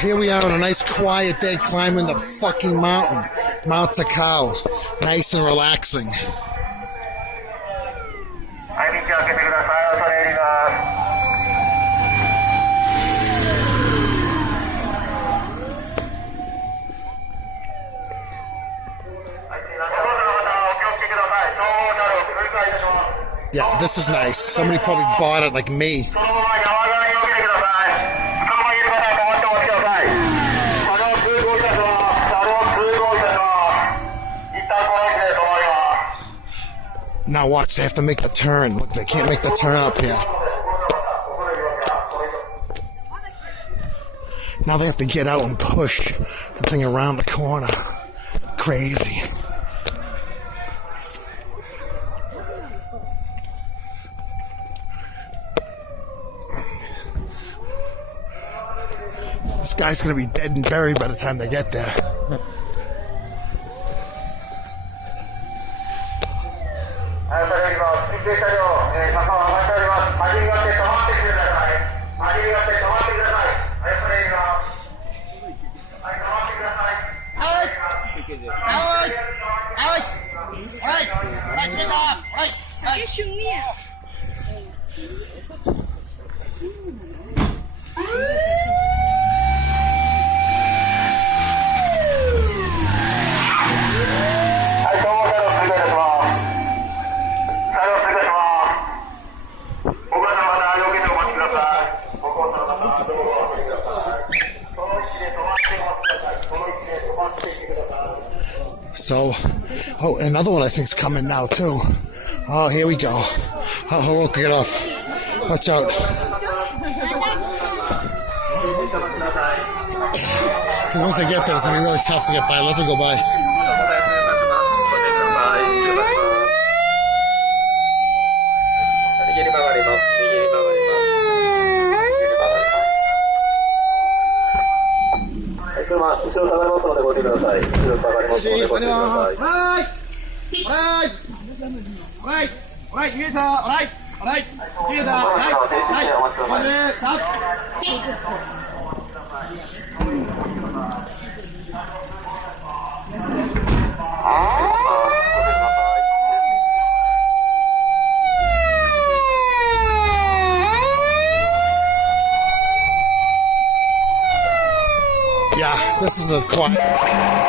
Here we are on a nice quiet day climbing the fucking mountain, Mount Takao. Nice and relaxing. Yeah, this is nice. Somebody probably bought it like me. Now watch, they have to make the turn. Look, they can't make the turn up here. Now they have to get out and push the thing around the corner. Crazy. This guy's gonna be dead and buried by the time they get there. So, oh, another one I think's coming now too. Oh, here we go. Oh, look, get off. Watch out. Because once they get there, it's going to be really tough to get by. Let them go by. Yeah, this is a quiet.